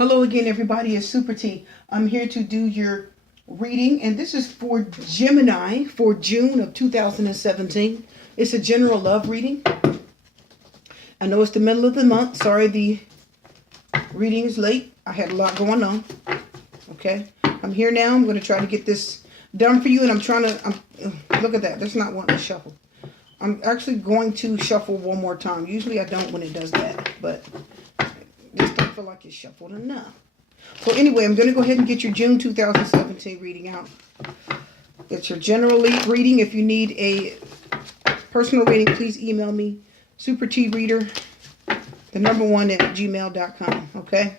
Hello again, everybody. It's Super T. I'm here to do your reading, and this is for Gemini for June of 2017. It's a general love reading. I know it's the middle of the month. Sorry the reading is late. I had a lot going on. Okay. I'm here now. I'm going to try to get this done for you, and I'm trying to... look at that. That's not wanting to shuffle. I'm actually going to shuffle one more time. Usually I don't when it does that, but... just don't feel like it's shuffled enough. So anyway, I'm going to go ahead and get your June 2017 reading out. It's your general reading. If you need a personal reading, please email me. SuperTReader, #1 @gmail.com. Okay?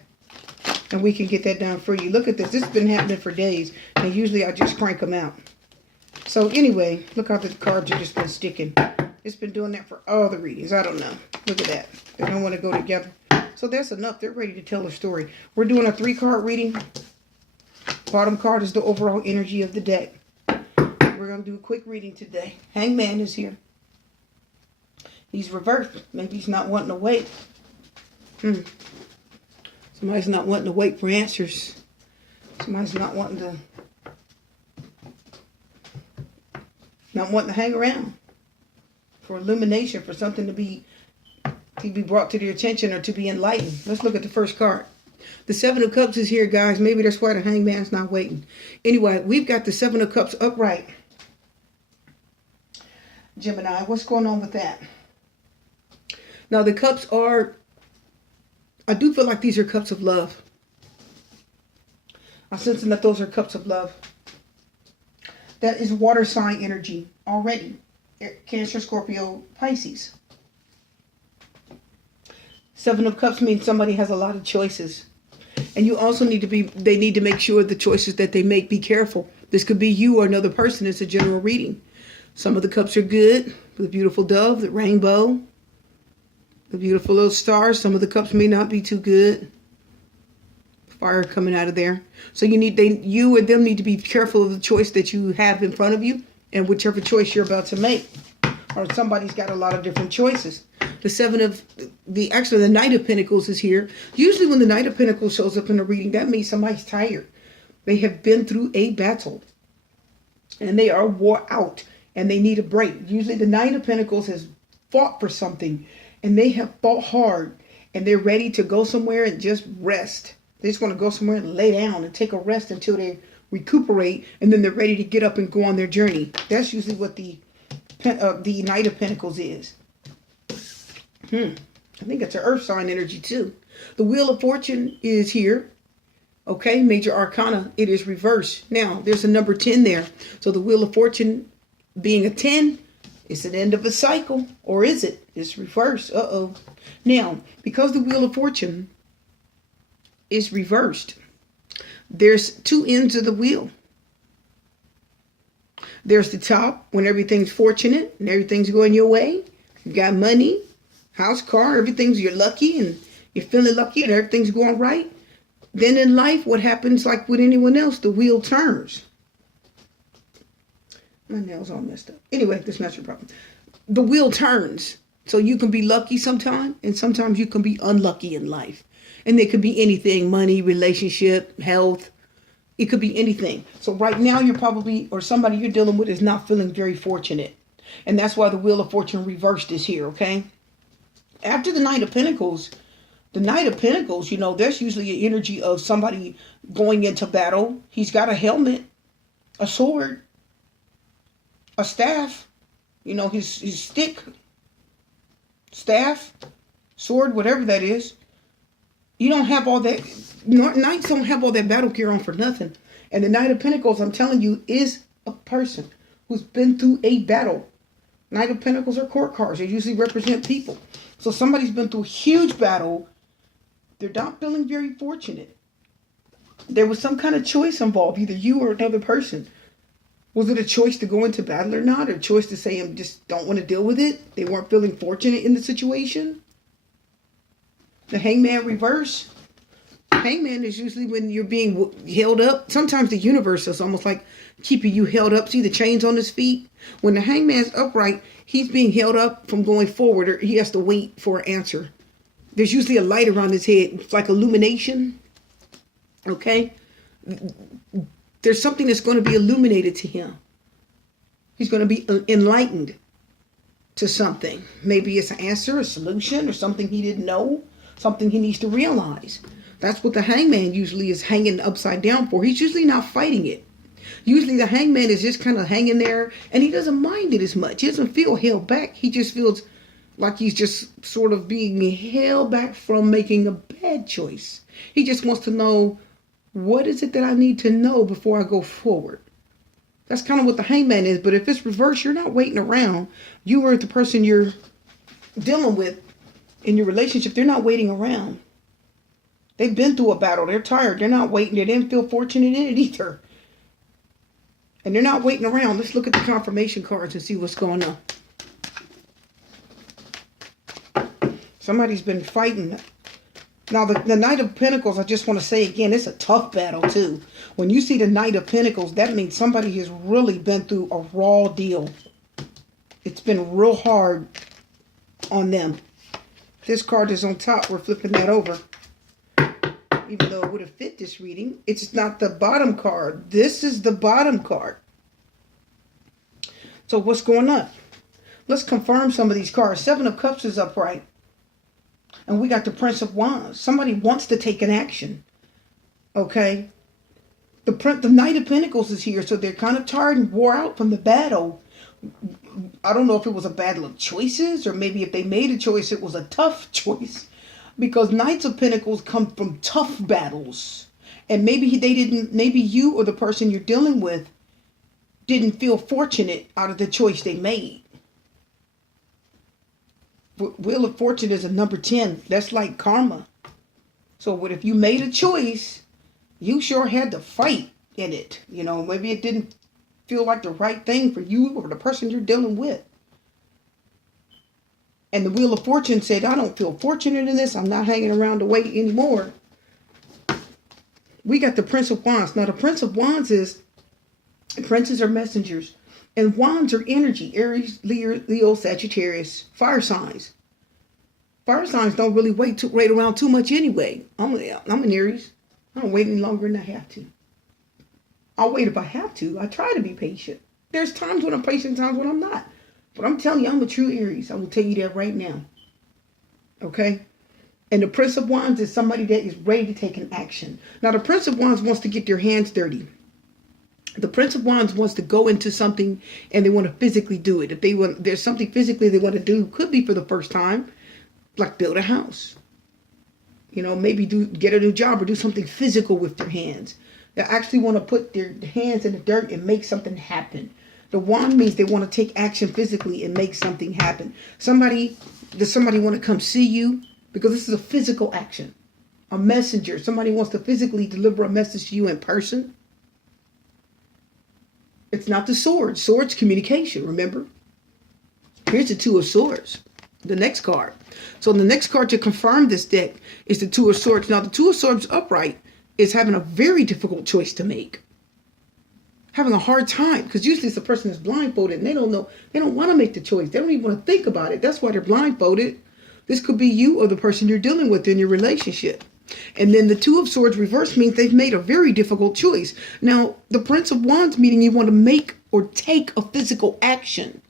And we can get that done for you. Look at this. This has been happening for days. And usually I just crank them out. So anyway, look how the cards have just been sticking. It's been doing that for all the readings. I don't know. Look at that. They don't want to go together. So that's enough. They're ready to tell a story. We're doing a 3-card reading. Bottom card is the overall energy of the deck. We're going to do a quick reading today. Hangman is here. He's reversed. Maybe he's not wanting to wait. Somebody's not wanting to wait for answers. Somebody's not wanting to hang around for illumination, for something to be brought to their attention or to be enlightened. Let's look at the first card. The 7 of Cups is here, guys. Maybe that's why the Hangman's not waiting. Anyway, we've got the 7 of Cups upright. Gemini, what's going on with that? Now, the cups are... I do feel like these are cups of love. I'm sensing that those are cups of love. That is water sign energy already. Cancer, Scorpio, Pisces. 7 of Cups means somebody has a lot of choices. And you also need to they need to make sure the choices that they make, be careful. This could be you or another person. It's a general reading. Some of the cups are good. The beautiful dove, the rainbow, the beautiful little stars. Some of the cups may not be too good. Fire coming out of there. So you or them need to be careful of the choice that you have in front of you and whichever choice you're about to make. Or somebody's got a lot of different choices. The Knight of Pentacles is here. Usually when the Knight of Pentacles shows up in a reading, that means somebody's tired. They have been through a battle. And they are wore out. And they need a break. Usually the Knight of Pentacles has fought for something. And they have fought hard. And they're ready to go somewhere and just rest. They just want to go somewhere and lay down and take a rest until they recuperate. And then they're ready to get up and go on their journey. That's usually what the Knight of Pentacles is. I think it's an earth sign energy too. The Wheel of Fortune is here. Okay, Major Arcana. It is reversed. Now, there's a number 10 there. So the Wheel of Fortune being a 10, it's an end of a cycle. Or is it? It's reversed. Uh-oh. Now, because the Wheel of Fortune is reversed, there's 2 ends of the wheel. There's the top, when everything's fortunate and everything's going your way. You got money, house, car, you're lucky and you're feeling lucky and everything's going right. Then in life, what happens like with anyone else? The wheel turns. My nail's all messed up. Anyway, that's not your problem. The wheel turns. So you can be lucky sometimes, and sometimes you can be unlucky in life. And it could be anything: money, relationship, health. It could be anything. So right now you're probably, or somebody you're dealing with is not feeling very fortunate. And that's why the Wheel of Fortune reversed is here, okay? After the Knight of Pentacles, there's usually an energy of somebody going into battle. He's got a helmet, a sword, a staff, his stick, staff, sword, whatever that is. You don't have all that. Knights don't have all that battle gear on for nothing. And the Knight of Pentacles, I'm telling you, is a person who's been through a battle. Knight of Pentacles are court cards. They usually represent people. So somebody's been through a huge battle. They're not feeling very fortunate. There was some kind of choice involved, either you or another person. Was it a choice to go into battle or not? Or a choice to say, I just don't want to deal with it? They weren't feeling fortunate in the situation. The Hangman reverse. Hangman is usually when you're being held up. Sometimes the universe is almost like keeping you held up. See the chains on his feet? When the Hangman's upright, he's being held up from going forward, or he has to wait for an answer. There's usually a light around his head. It's like illumination. Okay? There's something that's going to be illuminated to him. He's going to be enlightened to something. Maybe it's an answer, a solution, or something he didn't know, something he needs to realize. That's what the hangman usually is hanging upside down for. He's usually not fighting it. Usually the hangman is just kind of hanging there, and he doesn't mind it as much. He doesn't feel held back. He just feels like he's just sort of being held back from making a bad choice. He just wants to know, what is it that I need to know before I go forward? That's kind of what the hangman is. But if it's reversed, you're not waiting around. You or the person you're dealing with in your relationship, they're not waiting around. They've been through a battle. They're tired. They're not waiting. They didn't feel fortunate in it either. And they're not waiting around. Let's look at the confirmation cards and see what's going on. Somebody's been fighting. Now, the Knight of Pentacles, I just want to say again, it's a tough battle too. When you see the Knight of Pentacles, that means somebody has really been through a raw deal. It's been real hard on them. This card is on top. We're flipping that over. Even though it would have fit this reading, it's not the bottom card. This is the bottom card. So what's going on? Let's confirm some of these cards. Seven of Cups is upright. And we got the Prince of Wands. Somebody wants to take an action. Okay? The Knight of Pentacles is here, so they're kind of tired and wore out from the battle. I don't know if it was a battle of choices, or maybe if they made a choice, it was a tough choice. Because Knights of Pentacles come from tough battles. And maybe maybe you or the person you're dealing with didn't feel fortunate out of the choice they made. Wheel of Fortune is a number 10. That's like karma. So what if you made a choice, you sure had to fight in it. You know, maybe it didn't feel like the right thing for you or the person you're dealing with. And the Wheel of Fortune said, I don't feel fortunate in this. I'm not hanging around to wait anymore. We got the Prince of Wands. Now, the Prince of Wands is, princes are messengers. And wands are energy. Aries, Leo, Sagittarius, fire signs. Fire signs don't really wait around too much anyway. I'm an Aries. I don't wait any longer than I have to. I'll wait if I have to. I try to be patient. There's times when I'm patient, times when I'm not. But I'm telling you, I'm a true Aries. I will tell you that right now. Okay? And the Prince of Wands is somebody that is ready to take an action. Now, the Prince of Wands wants to get their hands dirty. The Prince of Wands wants to go into something and they want to physically do it. If there's something physically they want to do, could be for the first time, like build a house. You know, maybe get a new job or do something physical with their hands. They actually want to put their hands in the dirt and make something happen. The wand means they want to take action physically and make something happen. Does somebody want to come see you? Because this is a physical action. A messenger. Somebody wants to physically deliver a message to you in person. It's not the sword. Swords, communication, remember? Here's the Two of Swords. The next card. So the next card to confirm this deck is the Two of Swords. Now, the Two of Swords upright is having a very difficult choice to make. Having a hard time, because usually it's a person that's blindfolded and they don't know, they don't want to make the choice. They don't even want to think about it. That's why they're blindfolded. This could be you or the person you're dealing with in your relationship. And then the Two of Swords reverse means they've made a very difficult choice. Now, the Prince of Wands meaning you want to make or take a physical action.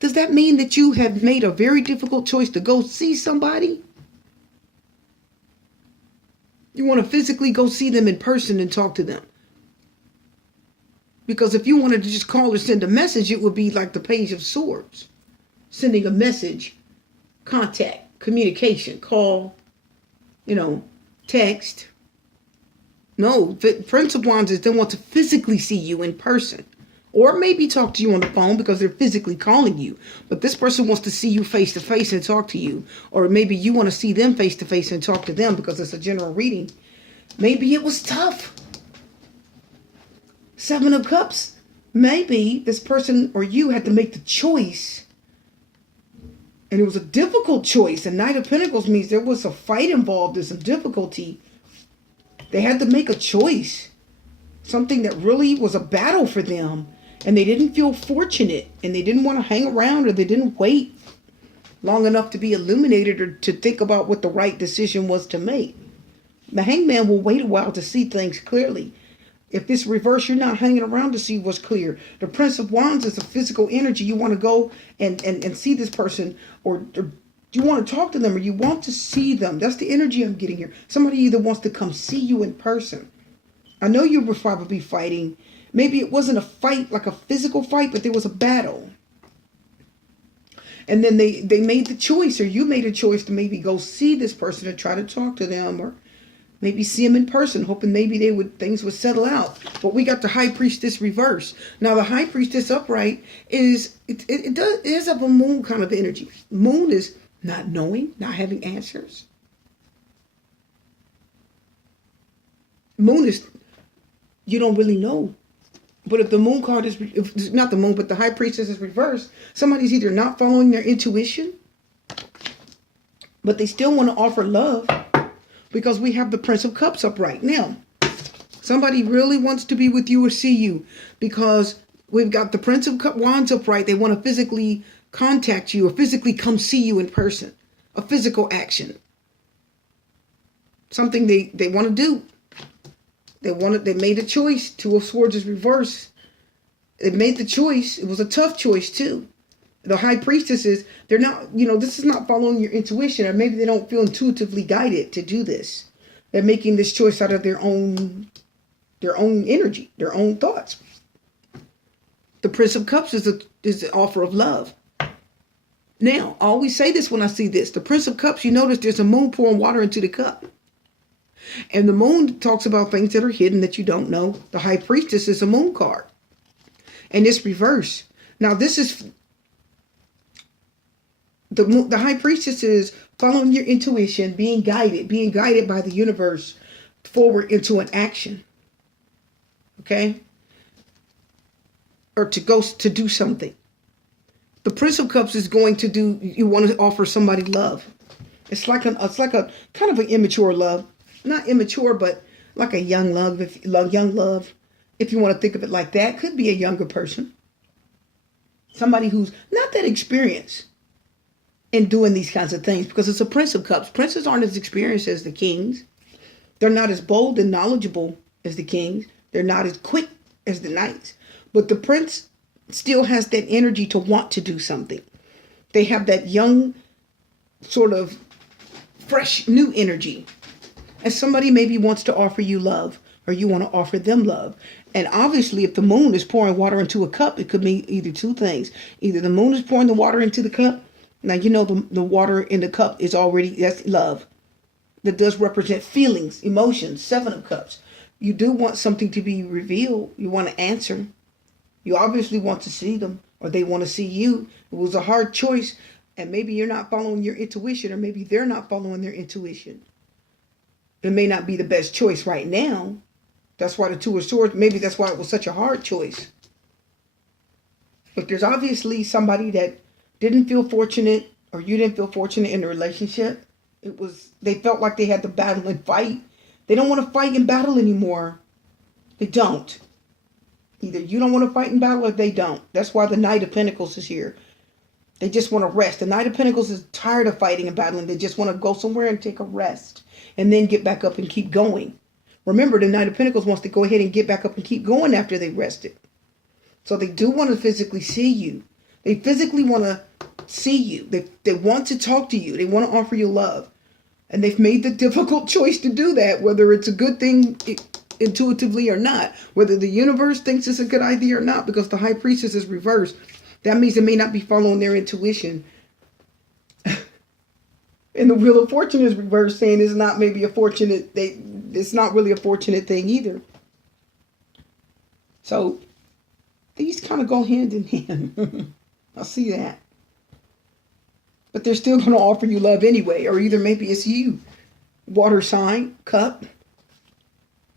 Does that mean that you have made a very difficult choice to go see somebody? You want to physically go see them in person and talk to them. Because if you wanted to just call or send a message, it would be like the Page of Swords. Sending a message, contact, communication, call, text. No, the Prince of Wands is they want to physically see you in person. Or maybe talk to you on the phone because they're physically calling you. But this person wants to see you face to face and talk to you. Or maybe you want to see them face to face and talk to them because it's a general reading. Maybe it was tough. Seven of Cups. Maybe this person or you had to make the choice. And it was a difficult choice. And Knight of Pentacles means there was a fight involved. There's some difficulty. They had to make a choice. Something that really was a battle for them. And they didn't feel fortunate. And they didn't want to hang around, or they didn't wait long enough to be illuminated or to think about what the right decision was to make. The hangman will wait a while to see things clearly. If this reverse, you're not hanging around to see what's clear. The Prince of Wands is a physical energy. You want to go and see this person, or you want to talk to them, or you want to see them. That's the energy I'm getting here. Somebody either wants to come see you in person. I know you were probably fighting. Maybe it wasn't a fight, like a physical fight, but there was a battle. And then they made the choice, or you made a choice to maybe go see this person and try to talk to them, or maybe see them in person, hoping maybe things would settle out. But we got the High Priestess reverse. Now the High Priestess upright is it is of a moon kind of energy. Moon is not knowing, not having answers. Moon is you don't really know. But if the moon card is, if not the moon, but the High Priestess is reversed, somebody's either not following their intuition, but they still want to offer love, because we have the Prince of Cups upright. Now, somebody really wants to be with you or see you, because we've got the Prince of Wands upright. They want to physically contact you or physically come see you in person. A physical action. Something they want to do. They made a choice. Two of Swords is reversed. They made the choice. It was a tough choice too. The High Priestesses, they're not, this is not following your intuition, or maybe they don't feel intuitively guided to do this. They're making this choice out of their own energy, their own thoughts. The Prince of Cups is the offer of love. Now, I always say this when I see this. The Prince of Cups, you notice there's a moon pouring water into the cup. And the moon talks about things that are hidden that you don't know. The High Priestess is a moon card. And it's reverse. Now, this is the High Priestess is following your intuition, being guided by the universe forward into an action. Okay? Or to go to do something. The Prince of Cups is going to you want to offer somebody love. It's like a kind of an immature love. Not immature, but like a young love, if you want to think of it like that. Could be a younger person. Somebody who's not that experienced in doing these kinds of things, because it's a Prince of Cups. Princes aren't as experienced as the kings. They're not as bold and knowledgeable as the kings. They're not as quick as the knights. But the prince still has that energy to want to do something. They have that young, sort of fresh, new energy. And somebody maybe wants to offer you love, or you want to offer them love. And obviously, if the moon is pouring water into a cup, it could mean either two things. Either the moon is pouring the water into the cup. Now, the water in the cup is that's love. That does represent feelings, emotions, 7 of Cups. You do want something to be revealed. You want to answer. You obviously want to see them, or they want to see you. It was a hard choice, and maybe you're not following your intuition, or maybe they're not following their intuition. It may not be the best choice right now. That's why the Two of Swords, maybe that's why it was such a hard choice. But there's obviously somebody that didn't feel fortunate, or you didn't feel fortunate in the relationship. They felt like they had to battle and fight. They don't want to fight and battle anymore. They don't. Either you don't want to fight and battle, or they don't. That's why the Knight of Pentacles is here. They just want to rest. The Knight of Pentacles is tired of fighting and battling. They just want to go somewhere and take a rest, and then get back up and keep going. Remember, the Knight of Pentacles wants to go ahead and get back up and keep going after they rested. So they do want to physically see you. They physically want to see you. They want to talk to you. They want to offer you love. And they've made the difficult choice to do that, whether it's a good thing intuitively or not. Whether the universe thinks it's a good idea or not, because the High Priestess is reversed. That means they may not be following their intuition. And the Wheel of Fortune is reversed, saying it's not maybe a fortunate. It's not really a fortunate thing either. So these kind of go hand in hand. I see that. But they're still going to offer you love anyway. Or either maybe it's you. Water sign, cup.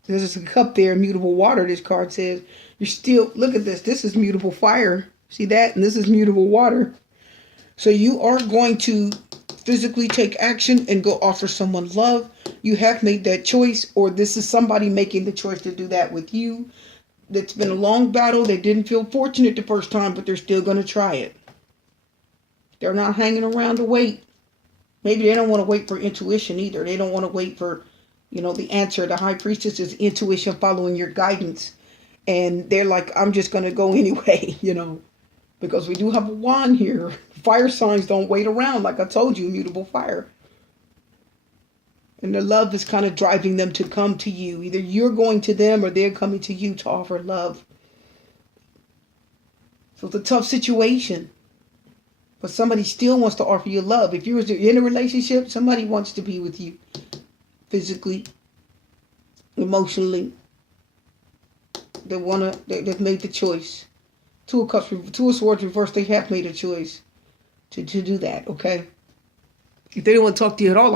There's a cup there, mutable water. This card says, you're still, look at this. This is mutable fire. See that? And this is mutable water. So you are going to physically take action and go offer someone love. You have made that choice, or this is somebody making the choice to do that with you. It's been a long battle. They didn't feel fortunate the first time, but they're still going to try it. They're not hanging around to wait. Maybe they don't want to wait for intuition either. They don't want to wait for, The answer, the high priestess is intuition following your guidance. And they're like, I'm just going to go anyway, because we do have a wand here. Fire signs don't wait around, like I told you, immutable fire. And the love is kind of driving them to come to you. Either you're going to them or they're coming to you to offer love. So it's a tough situation. But somebody still wants to offer you love. If you're in a relationship, somebody wants to be with you. Physically, emotionally. They've made the choice. Two of Swords reversed, they have made a choice to do that, okay? If they don't want to talk to you at all,